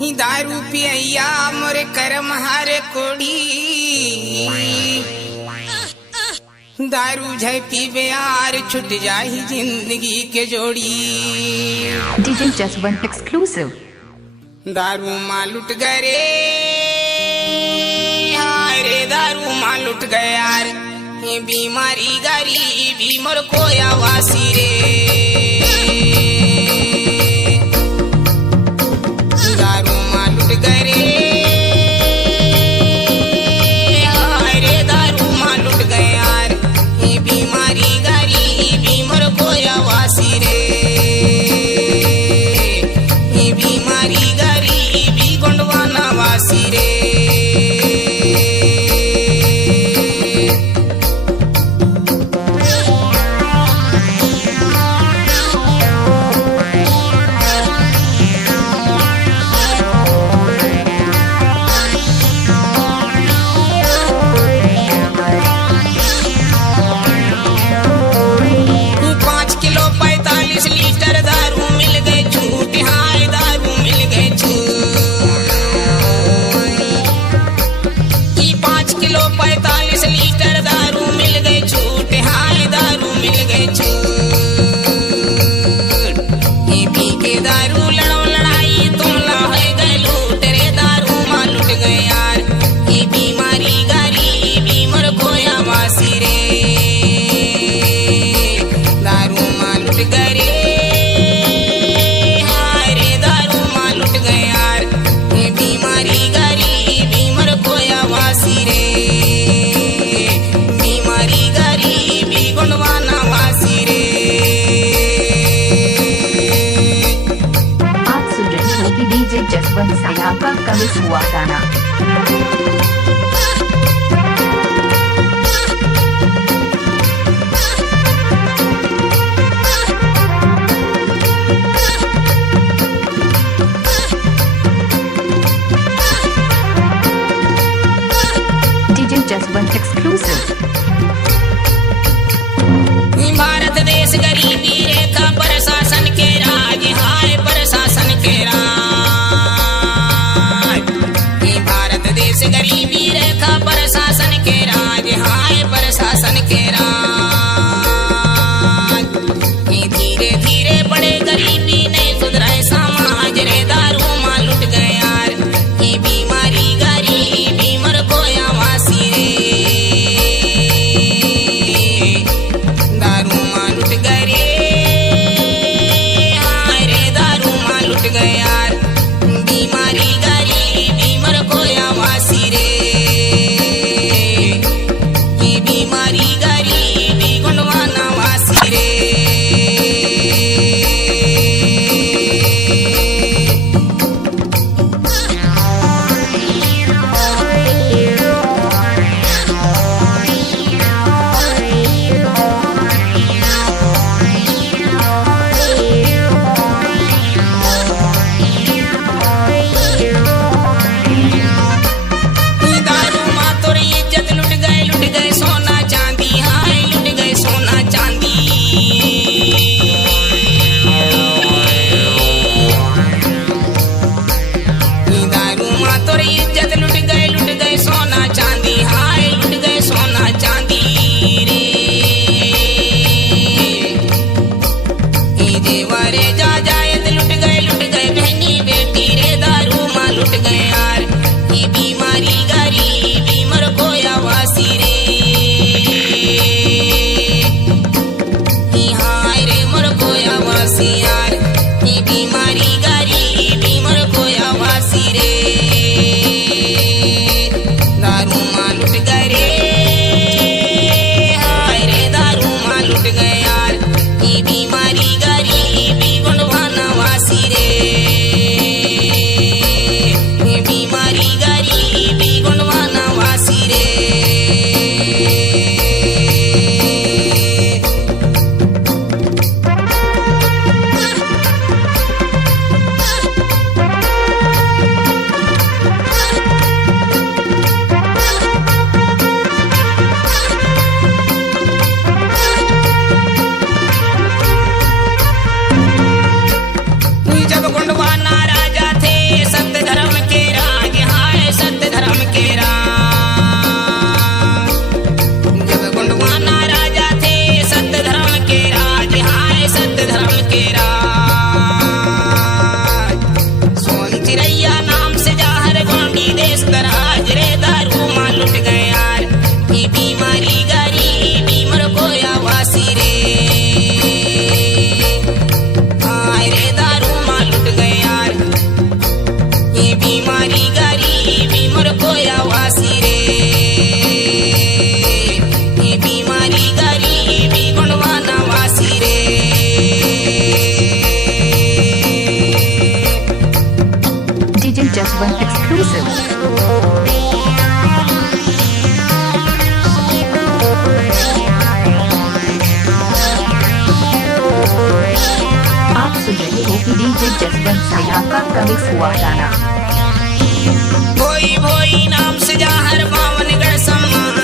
ही दारू पिया मोरे करम हारे कोड़ी दारू जय पीवे यार छुट जाही जिंदगी के जोड़ी। DJ Jaswant exclusive। दारू माँ लुट गए रे हारे दारू माँ लुट गए यार ये बीमारी गरीबी मोर कोया वासी रे दारू माँ लुट गए रे हारे दारू माँ लुट गए यार ये बीमारी गरीबी मोर कोया वासी रे ये बीमारी गरीबी गोंडवाना वासी रे। जसवंत साया का कमिस हुआ गाना। DJ Jaswant exclusive। भारत देश गरीबी रेखा प्रशासन के राज हाय प्रशासन के गरीबी रेखा प्रशासन के राज हाय प्रशासन के राज धीरे धीरे बड़े गरीबी नहीं सुधरे समाज रे दारू माँ लुट गए यार ये बीमारी गरीबी मर कोया वासी रे दारू माँ लुट गए रे हाय रे दारू माँ लुट गए यार बीमारी गरीबी मर कोया वासी रे ये बीमारी गरीबी गुंडवाना वासी रे। बीमारी गरीबी गुंडवाना के राज। सोन चिरैया नाम से जाहर गोंडी देश दराज रे, दारू मां लुट गए यार। ये बीमारी गरी बीमर कोया वासी रे, आय रे दारू मां लुट गए यार। ये बीमारी गरी बीमर कोया वासी रे, ये बीमारी गरीबी गुणवाना वासी रे। DJ Jaswant exclusive. आप सुन रहे हो कि DJ जसवंत साया का कमिक्स हुआ गाना। भोई भोई नाम से जाहर बावनगढ़ सम्मान